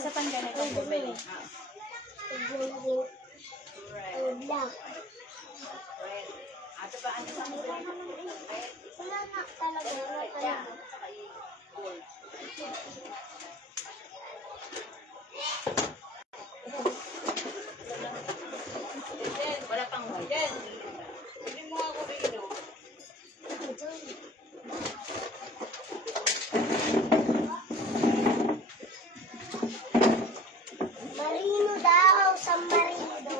Sa pangganay kong bumili. Ato ba ano sa wala na talaga wala pang yan. Hindi mo ako rino. Marino daw, San Marino.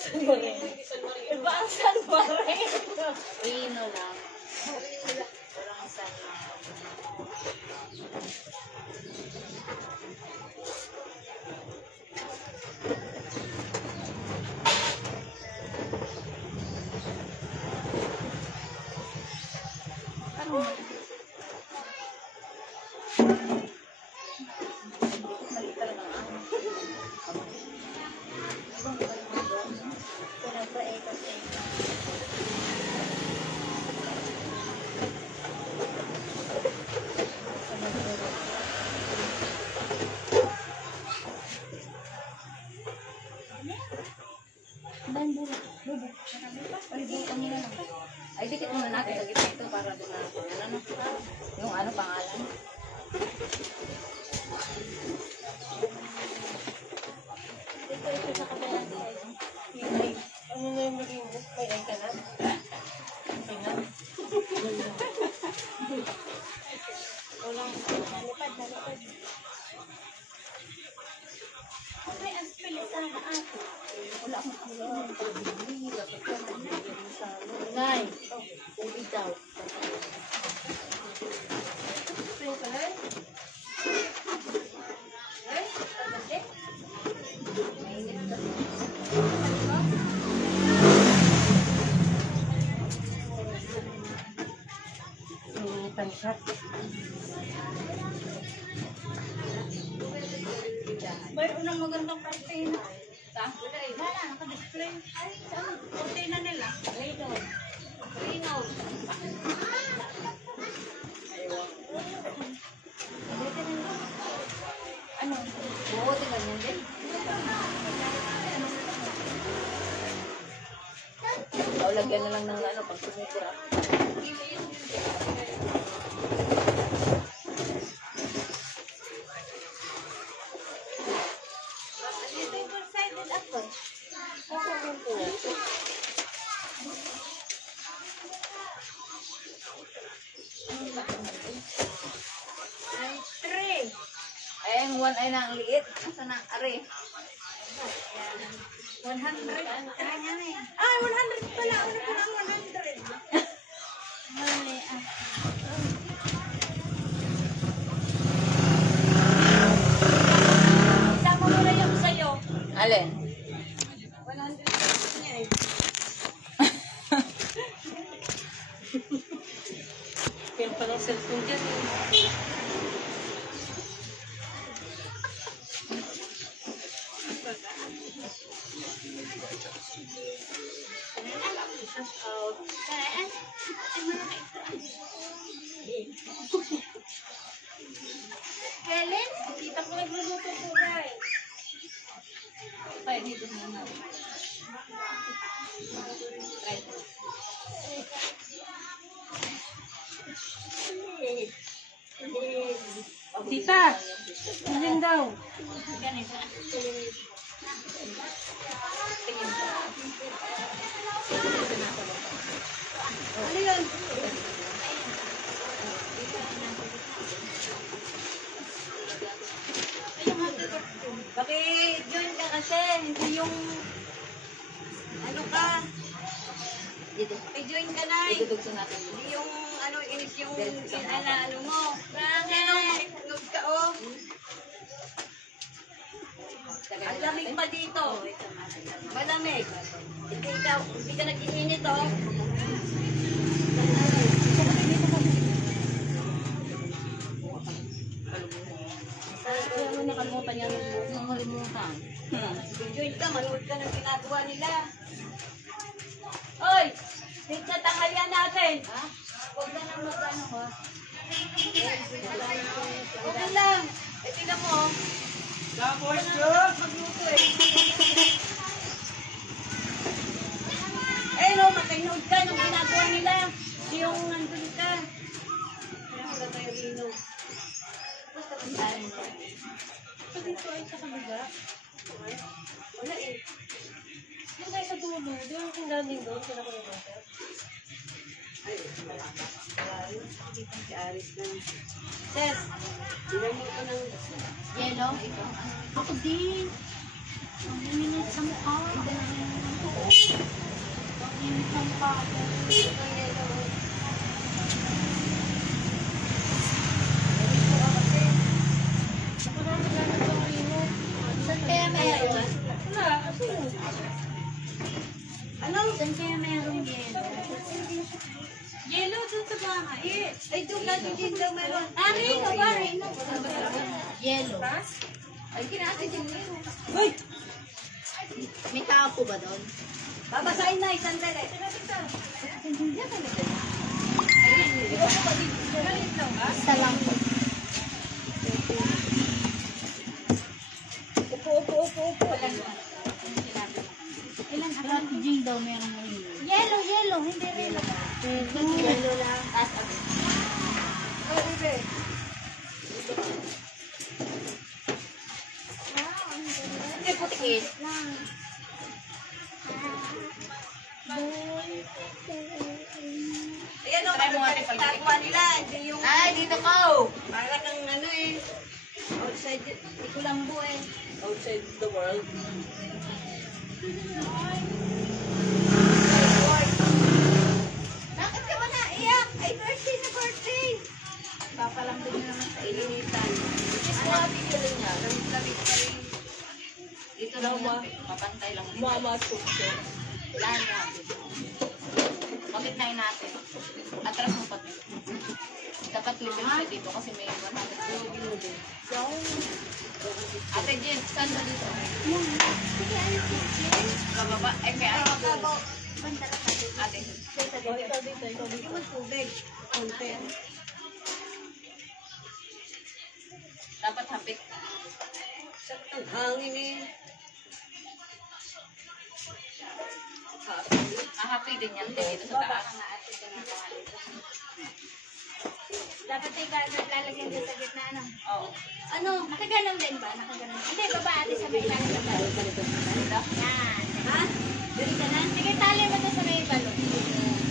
San Marino. Iba ang San Marino. Rino lang. Walang San Marino. Ay, dikit muna natin sa gitna ito para doon na ano, yung ano pangalan. Dito ito sa kabilang side. Ano na yung maging book? May ay ka na? Tingnan. Walang nalipad. Okay, ang spilit sana ate. Wala akong kulang. Nay, ubi daw. Pansat. Mayroon ng magandang kartina. Wala, naka-display. Ay, saan? Kartina nila. Rino. Ano? Buo, tingnan yan din. Lagyan na lang ng ano, pag sumitra. Ang 1 ay na ang liit. Asa na? Are. 100. Tara nga na eh. Ah, 100 pala. Ano pa lang 100? Mali ah. Isama mo na yung sa'yo. Alin? 100 niya eh. Yan pala cellphone dyan eh. Helen, kita ko nagluluto po guys. Tayo dito muna. Try ko. Tita, alin daw? Ganito. Ano yun? Baki-join ka kasi, hindi yung ano ka. Baki-join ka na. Hindi yung ano, inis yung ano mo. Nag ka oh. Ang lamig pa dito. Malamig. Hindi ka nag-iinit oh. nila. Oy! Late na tanghalian natin. Ha? Huwag na nang mag-ano ko. Okay lang. Eh, tingnan mo. Tapos yun. Magluto eh. Eh, no, makinood ka nung ginagawa nila. Yung nandun ka. Kaya wala tayo ino. Basta kantahan mo. So, dito ay sa kabila. Wala eh. Doon tayo sa dulo. Doon yung landing doon. Sila ko yung water. Ay, wala ka. Wala rin. Dito si Aris na. Ses, ilan mo ko ng Yellow? Ako din. Ang minit sa mukha. Ang minit sa mukha. Ako na maglanag ng rino. Saan kaya meron? Wala. Kasi ano? Saan kaya meron yellow? Yellow dun sa bahay. Ay, doon natin din daw meron. Rino ba? Rino. Yellow. Ay, kinasi din yun. Uy! May tao po ba doon? Babasahin na, isang dali. Hindi ka na dali. Ayun, di ba po dito? Galit lang ba? Isa lang po. Upo. Ilan ako? Jing daw meron rino. Yellow. Hindi rino. Yellow lang. Oh, Ribe. Hindi putikit. Ayan o, pagkakwa nila. Hindi yung... Ay, dito ko. Para kang ano eh. Outside, di ko lang po eh. outside the world. Bakit ka ba naiyak? Ay, birthday na birthday. Papalambing na naman sa ilinitan. Ano bigyan niya? Lamit-lamit pa rin. Dito lang Mama. yan. Mapantay lang. Mama Chucho. Lahan natin. Pagkitnain natin. Atras mo pati. Dapat lumit siya dito kasi may 100. Ate Jen, saan ba dito? Bababa. Eh, may ano dito. Ate. Ikaw dito. Yung tubig. Konti. Dapat hapit. Ang hangin eh. Happy din yan dito sa taas. Dapat ay lalagyan ko sa gitna, ano? Oo. Ano, nakaganon din ba? Nakaganon. Hindi, baba ate sa may ilalim ng balon. Yan. Ha? Dali ka na. Sige, tali mo doon sa may balon.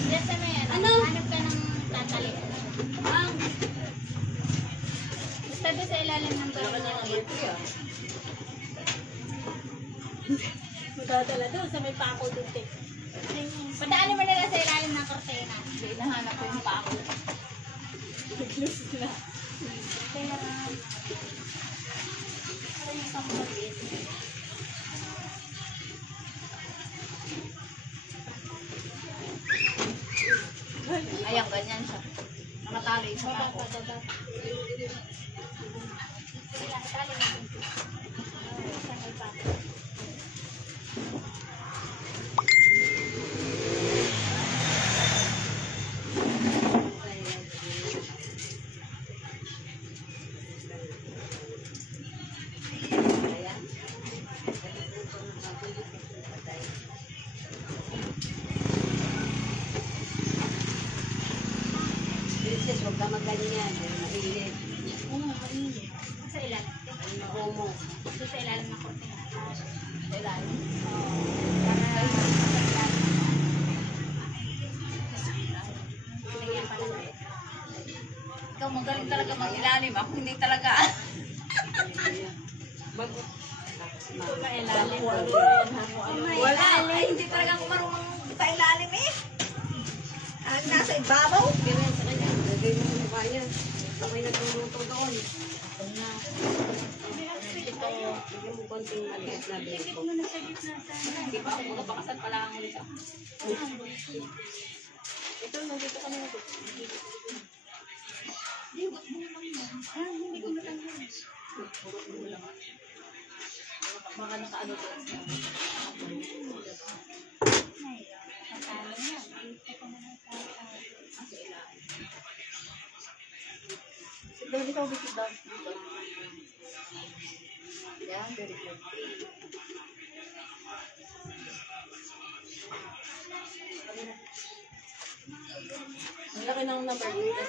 Diyan sa may ano? Hanap ka ng tatali. Basta doon sa ilalim ng balon. Magdadala doon sa may pako doon. Padaanin mo nila sa ilalim ng kortena. Hindi, nahanap ko yung pako. Close na. Kaya, parang isang maliit. Ayan, ganyan siya. Nakatali sa pako. Sige lang, tali mo doon. Sa may pako. Princess, huwag ka magganyan. Mainit. Oo, mainit. Sa ilalim. Homo. Doon sa ilalim ng kortena. Sa ilalim. Para sa ilalim. Lagyan pa lang. Ikaw magaling talaga mag-ilalim. Ako hindi talaga. Kailalim. Wala. Ay, hindi talaga ako marunong sa ilalim eh. Ang nasa ibabaw. Ganyan sa kanya. Lagay mo sa mukha niya. Ako'y nagluluto doon. Ito, bigyan mo konting maliit na biko. Hindi pa ako magpapakasal pala ang ulit ako. Ito, nandito kami na dito. Baka nakaano doon. Matalo yan. Doon ikaw bisit doon. Yeah, very good. Ang laki ng number dito.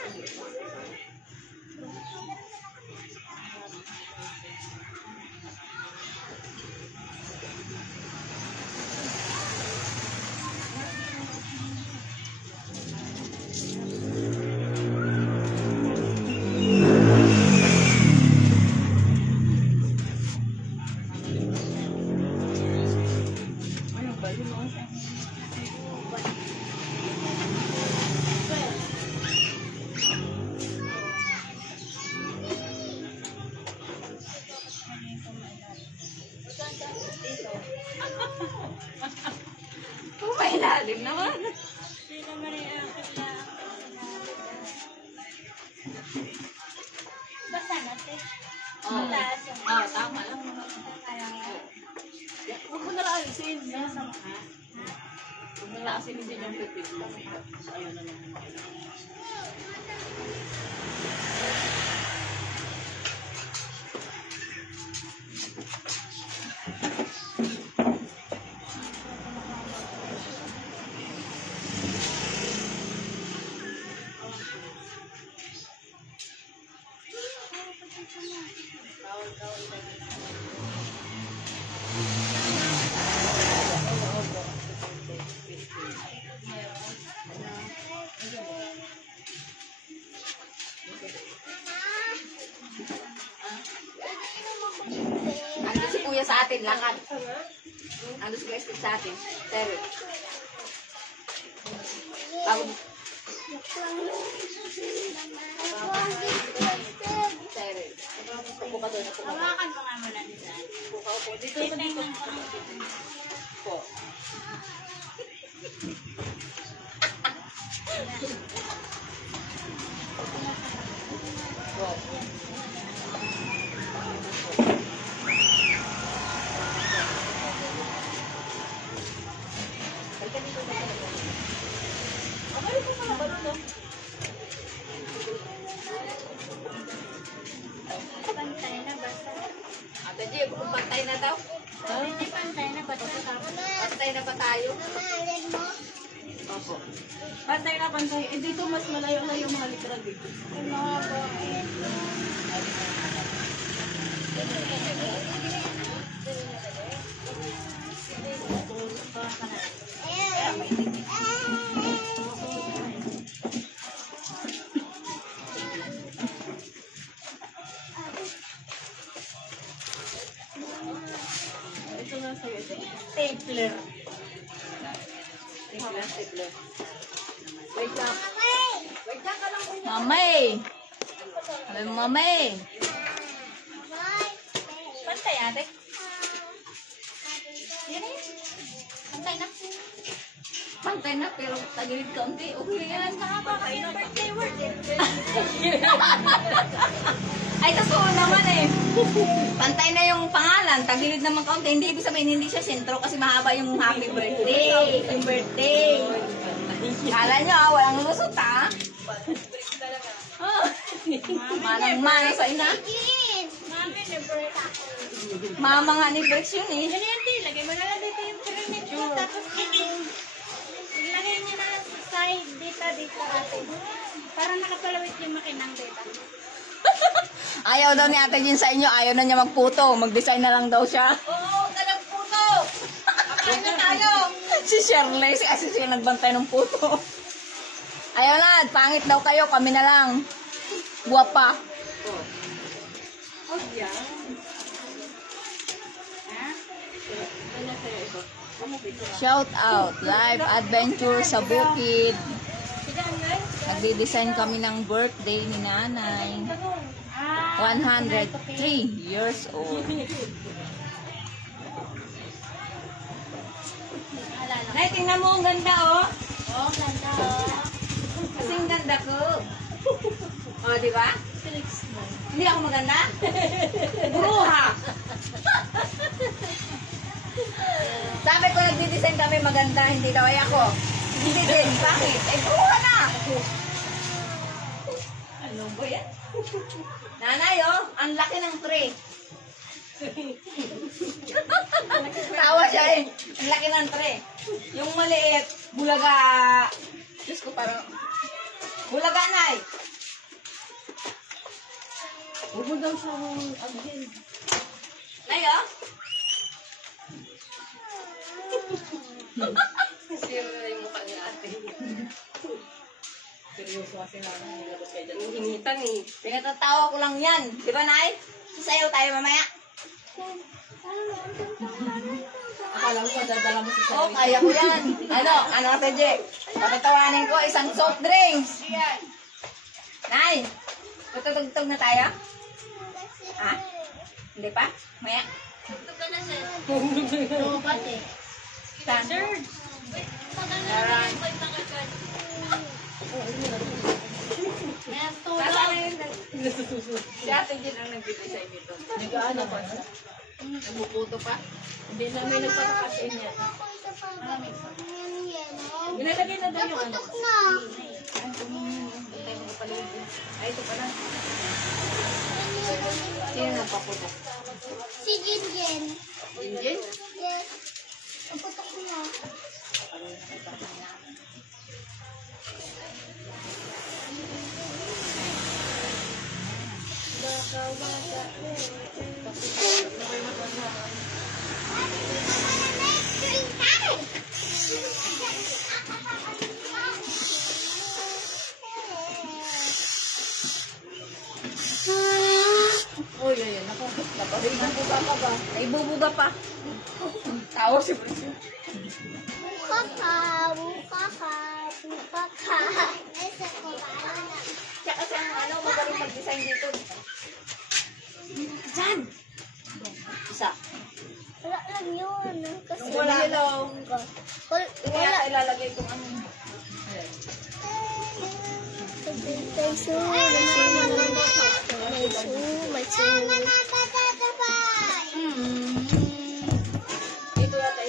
May lalim naman. Hindi naman yung akin na. Basta natin. Oo. Taas yung Tama lang. kaya nga. Huwag mo nala alisin. Huwag mo nala alisin din yung pipig lang. Ayun na lang. Ando si kuya sa atin, lakad. Ando si guys sa atin. Terry. Bago. Terry. Upo ka doon. Hawakan mo nga muna nila. Upo ka, upo. Dito Dito sa dito. yung Upo. pantay na basta. Ate G, kung pantay na daw. Hindi pantay na basta. Pantay na ba tayo? Opo. Pantay na pantay. Eh, dito mas malayo-layo mga literal dito. Ay, mga bakit. Ito na sa'yo. Stapler. Stapler. Wait lang. Wait lang ka lang. Mamay! Sabi mo, mamay! Pantay ate. Yan na yun. Pantay na. Pantay na, pero tagilid kaunti. Okay yan. Mahaba kayo ng birthday word eh. Ay, totoo naman eh. Pantay na yung pangalan. Tagilid naman kaunti. Hindi ibig sabihin, hindi siya sentro kasi mahaba yung happy birthday. Yung birthday. Kala nyo walang lusot Manang-mana sa ina. Mami, na-birth ako. Mama nga ni Brex yun eh. Yan yan, di. Lagay mo na lang dito yung pyramid mo. Tapos, ilagay niya na sa side, dito ate. Para nakapalawit yung makinang dito. Ayaw daw ni Ate Jean sa inyo, ayaw na niya magputo. Mag-design na lang daw siya. Oo, talag puto. Akain na tayo. Si Shirley, kasi siya nagbantay ng puto. Ayaw na, pangit daw kayo, kami na lang. Guwapa. Oh, yeah. Shout out, live adventure sa bukid. Nagdi-design kami ng birthday ni nanay. 103 years old. Nay, tingnan mo ang ganda oh. Oh, ganda oh. Kasi ang ganda ko. Oh, di ba? Hindi ako maganda? Bruha! Sabi ko nagdi-design kami maganda, hindi daw ay ako. Hindi din, bakit? Eh, buha na! Ano ba yan? Nanay, oh, ang laki ng tray. Tawa siya eh. Ang laki ng tray. Yung maliit, bulaga. Diyos ko, parang... Bulaga, Nay. Huwag mo daw siya agin. Nay, oh. Sira na yung mukha ni ate. Seryoso kasi namin nilabas kayo dyan. Initan eh. Pinatatawa ko lang yan. Di ba, Nay? Sasayaw tayo mamaya. Akala ko dadala mo si Oh, kaya ko yan. Ano ka, Tedje? Papatawanin ko isang soft drinks. Nay, tutugtog na tayo? Ha? Hindi pa? Maya? Oo, pati. Saan? Parang... Nasaan na yun? Si Ate Jean ang nagbibigay sa inyo. Nag-ano pa siya? Nagpuputo pa? Hindi na may nagpapakasin niya. Nilalagay na daw yung ano. Ay, ito pala. Sino nagpaputo? Si Jinjen. Jinjin? Yes. Ang putok niya. Oh, yan. Ako, napabuga pa ba? Naibubuga pa. Tawa si Brisyo. Buka ka, buka ka, buka ka. Nasa ko ba na? Siya kasi ang magaling mag-design dito. Diyan! Isa. Wala lang yun. Kasi Wala. wala. Ilalagay kong ano. Dito yata.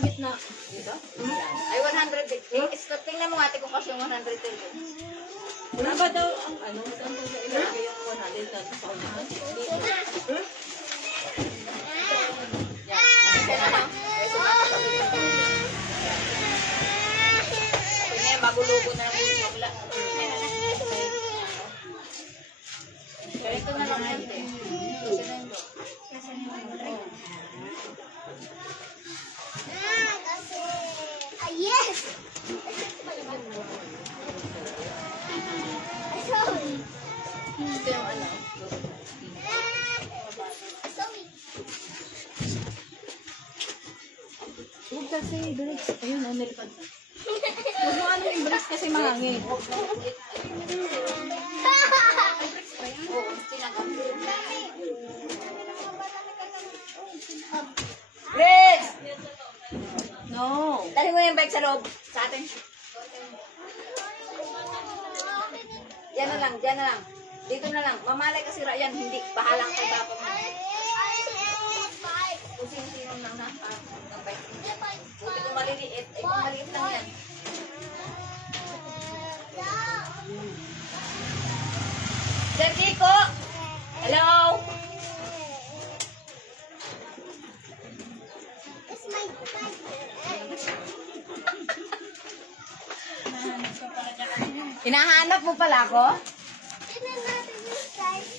Gitna. Dito? Ay, 100. Tingnan mo ate kung kasi yung 100. Wala ba daw ang ano? Saan ko ilalagay yung 100 na sa unahan? Sige, magulugo na lang yung magla. Ito na lang ate. Yes! Ito yung ano. Huwag kasi, Briggs. Ayun, nilipad na. Huwag mo ano yung Briggs kasi mahangin. Chris! No. Dali mo yung bike sa loob. Sa atin. Diyan na lang, diyan na lang. Dito na lang. Mamalay kasi Ryan, hindi. Bahalang kay Papa mo. Kung sino-sino lang na. Ang bike. Buti kung maliliit. Ay, kung maliit lang yan. Sir Chico! Hello! Hinahanap mo pala ako? Tignan natin yung size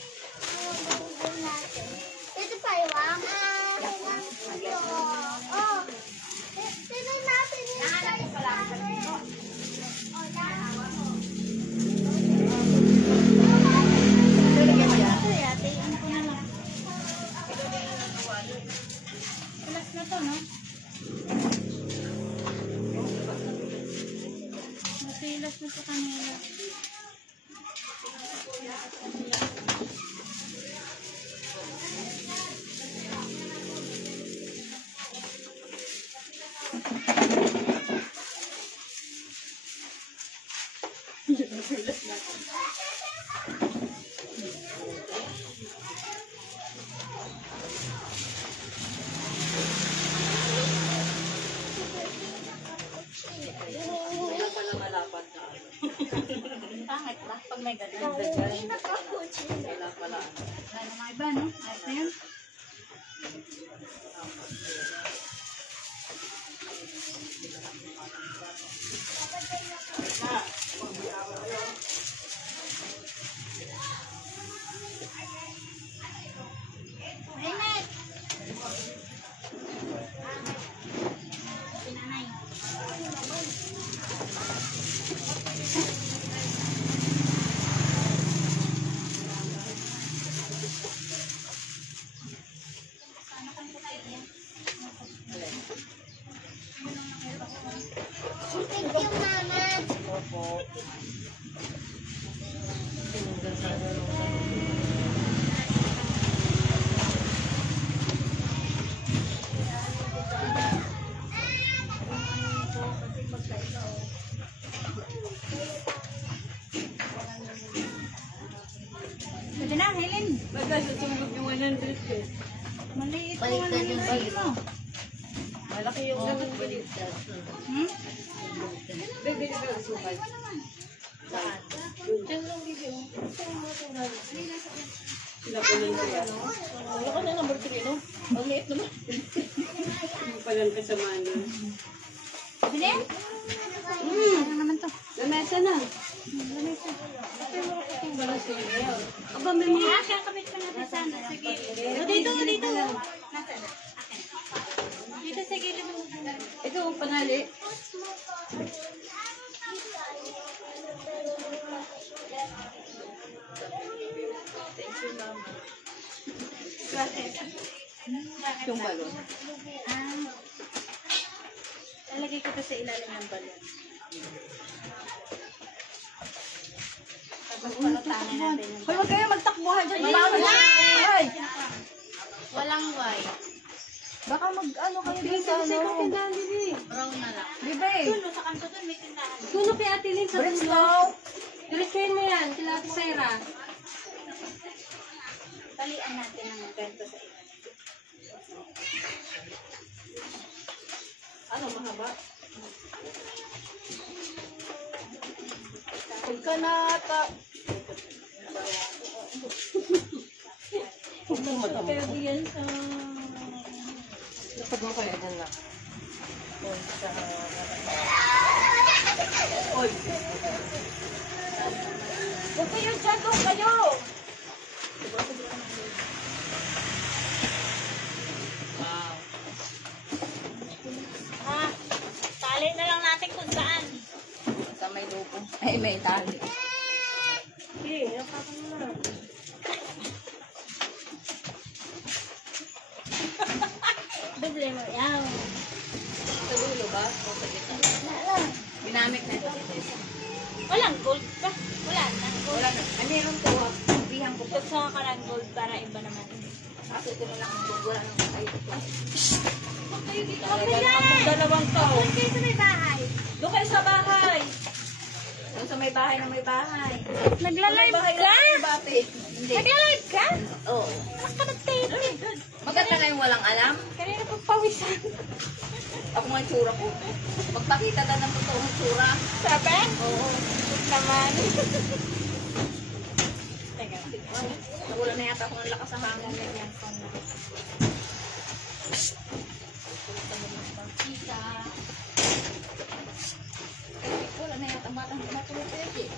ng bubong natin. Ito pa yung Oh. Tignan natin yung size natin. Oh, Pilas na to, no? Masilas na sa kanila. Wala pala malapat na ano. Pangit ba? Pag may ganun. Wala pala. Wala na mga iba, no? Ayos na yun. Mainit! Pinanay. Pwede na, Helen. Magkasasungod yung 100 eh. Maliit mo Baliktad lang yung yung balik. mo. Malaki yung ganun baliktad. Hmm? Bebe ka asukal. Diyan lang bibig. Sila po lang kaya. Wala ka na number 3, no? Ang liit naman. Yung palang kasamaan nun. Pwede na yan? Ano naman to? Lamesa na. Lamesa. Ito yung mga kuting balas yun. Aba, may mga... Ah, kakabit pa natin sana. Sige. O, dito. Nasaan? Akin. Dito sa gilid mo. Ito, panali. Yung balon. Ah. Lalagay ko to sa ilalim ng balon. Tapos palutangan natin yung Hoy, huwag kayo magtakbuhan dyan. Ay, Bawal wala. na. Hoy, walang white. baka mag-ano kayo dun sa ano. Brown na lang. Bibe, Doon, sa kanto doon, may tindahan. Suno kay Ate Lynn sa Briscoe. Diretsuhin mo yan, sila Ate Sarah. Talian natin ang ganito sa ilalim. Ano, mahaba? Huwag ka nata. Huwag kang matama. Pero diyan sa... Lapag mo kayo dyan na. Oy. Huwag kayo dyan, doon kayo. Ah, tali na lang natin kung saan. Sa may lupo. Ay, may tali. Sige, napaka mo na. Doble mo, yaw. Sa dulo ba? O sa gitna? Ginamit na ito. Walang gold ba? Wala na. Wala na. Ay, meron to. Sabihan ko pa. Gusto ka ng gold para iba naman. Kaso ito na lang. Wala nang ay ito. Huwag kayo dito. Talaga naman kung dalawang tao. Huwag kayo sa may bahay. Doon kayo sa bahay. Doon sa may bahay na may bahay. Nagla-live Bahay ka? na may bati. Hindi. Nagla-live ka? Oo. Anak ka nag-tape. Maganda na yung walang alam. Kanina pagpawisan. Ako nga tsura ko. Magpakita ka ng totoong tsura. Sabi? Oo. Naman. Teka. Nawala na yata ako ng lakas sa hangin. Isa. Wala na yata batang tumatulog ko yun.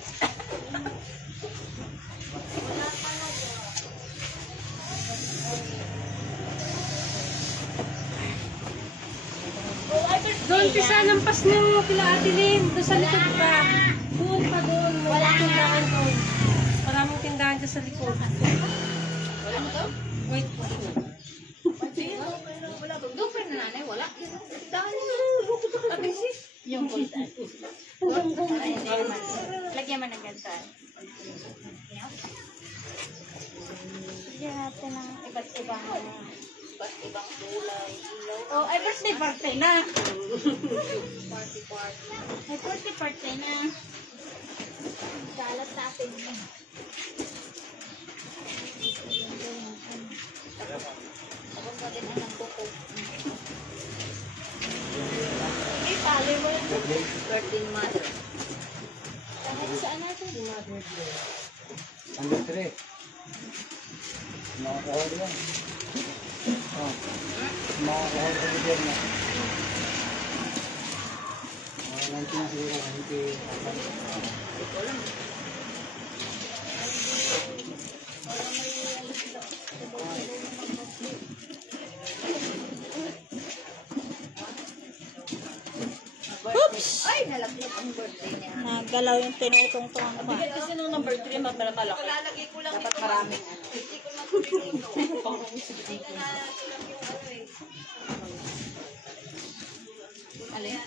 Wala talaga. Doon pisa ng pas nyo kila Ate Lynn. Doon sa likod pa. Doon pa doon. Wala na. Tindahan doon. Maraming tindahan dyan sa likod. Wala mo to? Wait. Wala to. Doon pa na nanay. Wala. Dahil abisis. Yung kultan. Para hindi naman. Lagyan mo ng gantan. Lagyan natin ng iba't ibang Ba't ibang kulay? Ilaw. oh, ay birthday birthday na. Party. Ay birthday birthday na. Galat natin. birthday ni Mother. Saan natin? Number 3. Makakahol yan. Oh. Makakahol sa bigyan na. Nanti na siguro. Nanti. Ito lang. Oops! Ay, nalaglag ang birthday niya. Nagalaw yung tinutong-tong ko. Bigyan kasi nung number 3, mapalalaki. Dapat maraming. Alin?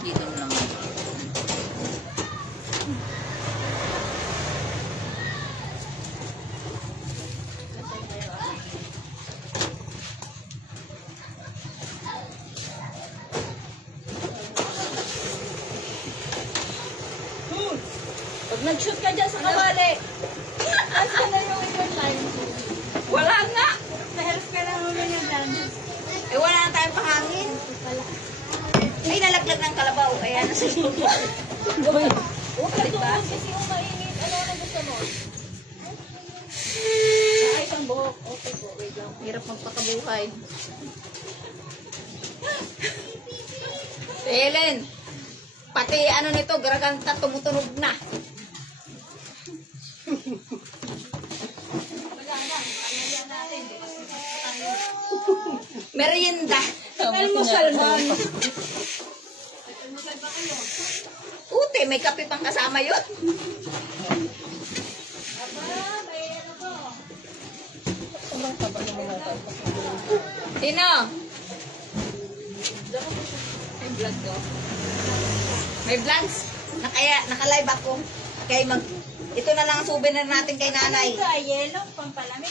Dito na lang. Pag nag-shoot ka dyan sa kawali, asa na yung ibang line? Wala nga! Nahirap ka lang mo yung dance. Eh, wala na tayong pahangin. Ay, nalaglag ng kalabaw. Kaya nasa lupa. Okay, ba? Kasi kung mainit, ano na gusto mo? Ay, isang buhok. Okay po, wait lang. Hirap magpakabuhay. Helen, pati ano nito, garaganta tumutunog na. Merienda. Almusal-man. Ute, may kape pang kasama yun. Sino? May vlog ko. May vlogs. Naka-live ako. Kaya ito na lang ang souvenir natin kay nanay. Ito ay yellow, pampalamig.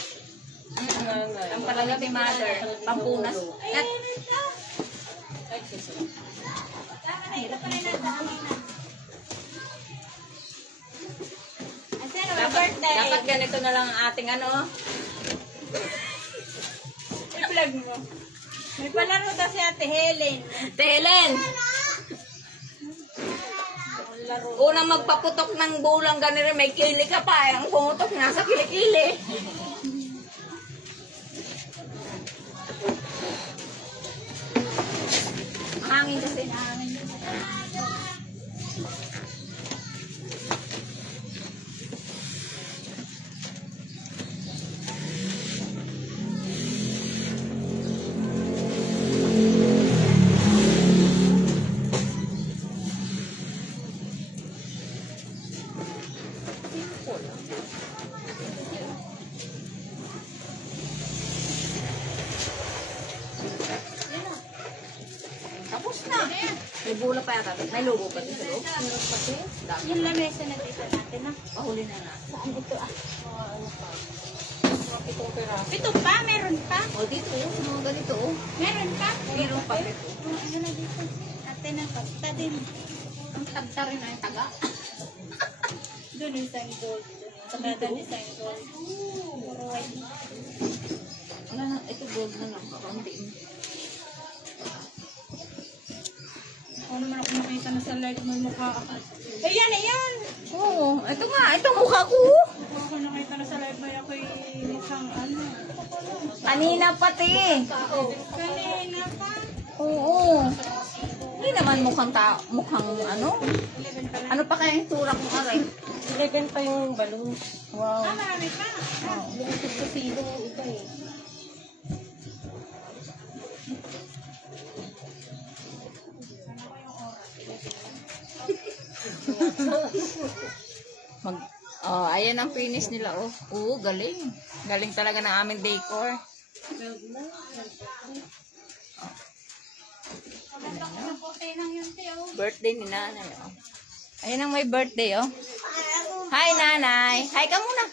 Ang palaga ni Mother. Pampunas. Tama na, ito pa rin ang dami na. Asan ang birthday? Dapat ganito na lang ang ating ano. I-vlog mo. May palaro daw si Ate Helen. Helen! Unang magpaputok ng bulang ganito, may kili ka pa. Ang pumutok nasa kilikili. Hangin kasi, hangin. Tapos na. May bula pa yata. May logo pa din sa loob. Yung lamesa na dito natin na. Pahuli na na. Saan ito ah? Pitong pera. Ito pa, meron pa. O dito, sa mga ganito. Oh. Meron pa. Meron pa ito. Ano na dito? Ate na pagta din. Ang tagta rin na yung taga. Doon yung isang gold. Sagada ni isang gold. Puro white. Wala na, ito gold na lang. Kaunti. Ano naman ako makita na sa live mo yung mukha ako. Ayan, ayan! Oo, ito nga. Ito mukha ko. Ako nakita na sa live mo yung ako'y mukhang ano. Kanina pati. Kanina pa. Oo. Hindi naman mukhang mukhang ano. 11 pa lang. Ano pa kaya yung tura kong aray? 11 pa yung balloon. Wow. Ah, marami pa. Bukod sa silong yung iba eh. Ayan ang finish nila, oh. Oo, galing. Galing talaga ng aming decor. Birthday ni nanay, oh. Ayan ang may birthday, oh. Hi, nanay. Hi ka muna.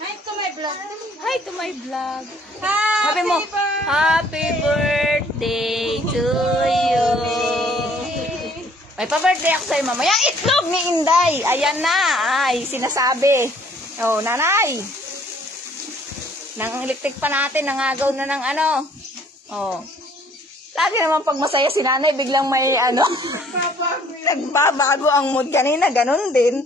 Hi to my vlog. Hi to my vlog. Happy Sabi mo, happy birthday to you. May pa-birthday ako sa'yo mamaya. Ang itlog ni Inday. Ayan na. Ay, sinasabi. Oh, nanay. Nang electric pa natin, nangagaw na ng ano. Oh. Lagi naman pag masaya si nanay, biglang may ano. Nagbabago ang mood. Kanina, ganun din.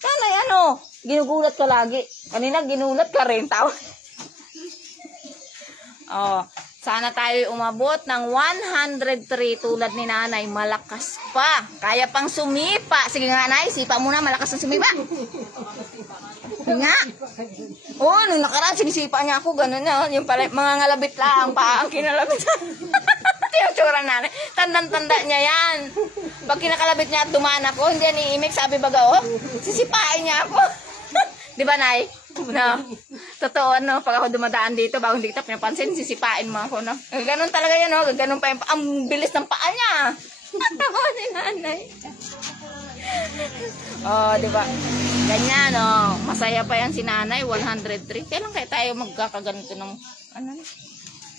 Nanay, ano? Ginugulat ka lagi. Kanina, ginulat ka rin. Tawa. Oh. Sana tayo umabot ng 103 tulad ni nanay. Malakas pa. Kaya pang sumipa. Sige nga, nanay. Sipa muna. Malakas ang sumipa. Nga. Oo, nung nakaraan, sinisipa niya ako. Ganun na. Yung pala, mga ngalabit lang. Paa ang kinalabit. Tinutsura nanay. Tandang-tanda niya yan. Pag kinakalabit niya at dumaan ako, hindi ni Imik, sabi baga, oh, sisipain niya ako. Di ba, nay? No. Totoo, no? Pag ako dumadaan dito, bago hindi kita pinapansin, sisipain mo ako, no? Ganun talaga yan, no? Ganun pa yung, ang bilis ng paa niya. Ako ni nanay. Oh, di ba? Ganyan, no? Masaya pa yan si nanay, 103. Kailan kaya tayo magkakaganito ng, ano,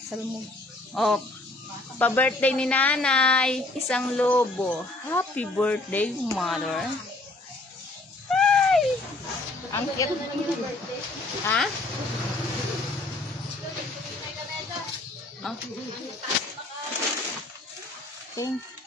salmog? Oh, pa-birthday ni nanay, isang lobo. Happy birthday, mother. Hi! Ang cute. Ha? Oh. Okay.